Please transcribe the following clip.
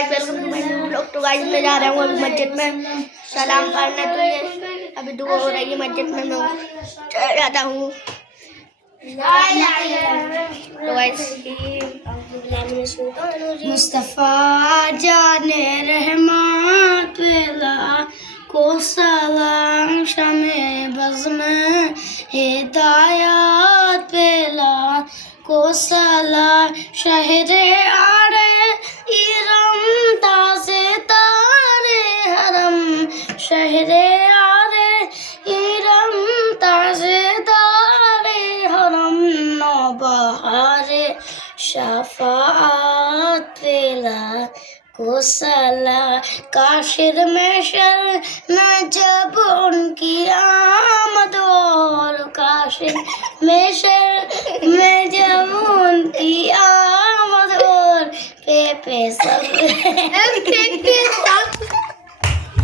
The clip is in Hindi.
Guys welcome to my new blog. तो गाइस मैं जा रहा हूँ अभी मस्जिद में सलाम पढ़ने। तो ये अभी दुआ हो रही है मस्जिद में, मैं चल जाता हूँ। तो गाइस मुस्तफ़ा जाने रहमत पेला को सलाम शमे बज़्म हिदायत पेला को सलाम शहरे आरे इरम ताज़े तारे हरम शहरे आरे इरम ताज़े तारे हरम नौबहारे शफाअत पेला को सला काशिर में शर न जब उनकी आमद और काशिर में शर में जब उनकी आमद और पे सब